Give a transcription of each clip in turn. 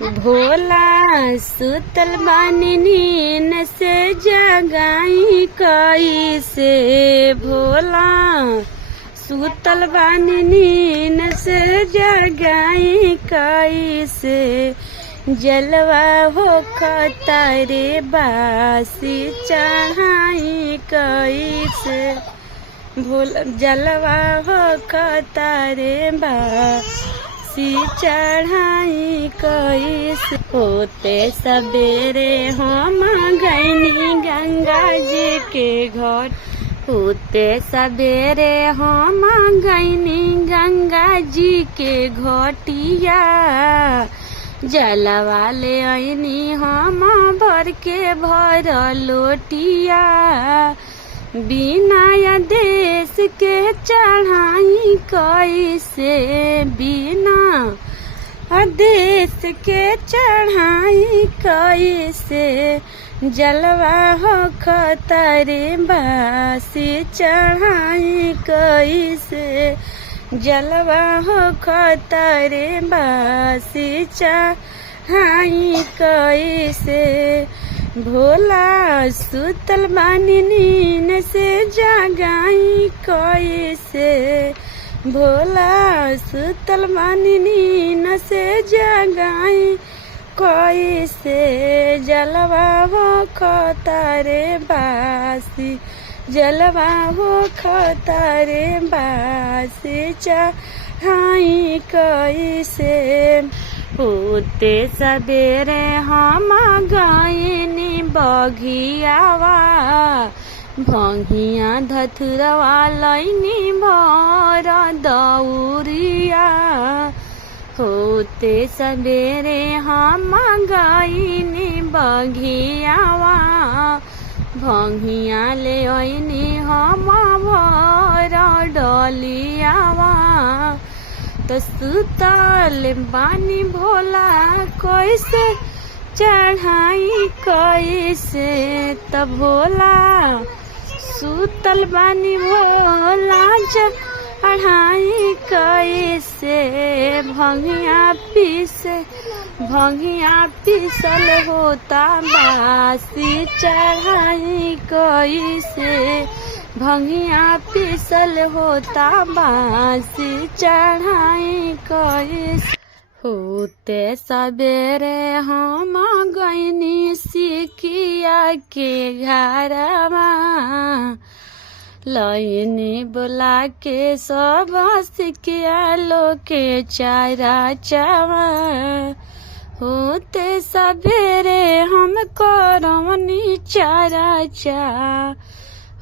भोला सुतल बानी नीन से जगाई कैसे। भोला सुतल बानी नीन से जगाई कैसे। जलवा हो खतारे बासी चढ़ाई कैसे। भोला जलवा हो खतारे बासी चढ़ाई कैसे। होते सवेरे हम गईनी गंगा जी के घाट। होते सवेरे हम गईनी गंगा जी के घटिया। जलवा ले आईनी हम भर के भर लोटिया। बिना आदेश के चढ़ाई कैसे। बिना आदेश के चढ़ाई कैसे। जलवा हो खतारे बासी चढ़ाई कैसे। जलवा हो खतारे बासी चढ़ाई कैसे। भोला सुतल बानी नीन से जगाई कैसे। भोला सुतल बानी नीन से जगाई कैसे। जलवा हो खतारे बासी। जलवा हो खतारे बासी चढ़ाई कैसे। होते सवेरे हम गईनी बघियावा। भंगिया धथुरवा लईनी भर दौरिया। होते सवेरे हम गईनी बघियावा। भंगिया ले आईनी हम भर डलियावा। तो सुतल बानी भोला कैसे चढ़ाई कैसे। तब भोला सुतल बानी भोला चढ़ाई कैसे। भंगिया पीसल होता बासी चढ़ाई कैसे। भंगिया पीसल होता बासी चढ़ाई कैसे। होते सवेरे हम गईनी सिकिया के घरवा। लईनी बोला के सब सिकिया लो के चारा चावा। होते सवेरे हम करवनी चारा चा।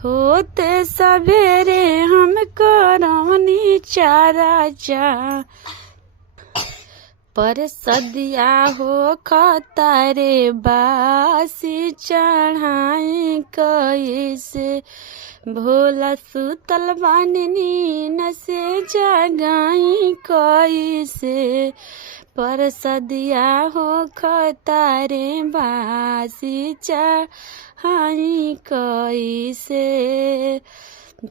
होते सवेरे हम करवनी चारा चा। पर सदिया हो खतारे बासी चढ़ाई कैसे। भोला सुतल बानी नीन से जगाई कैसे। पर सदिया हो खतारे बासी चढ़ाई कैसे।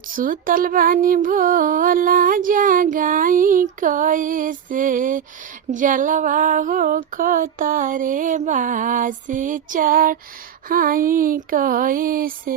सुतल बानी भोला जगाई कैसे। जलवा हो खतारे बासी चढ़ाई कैसे।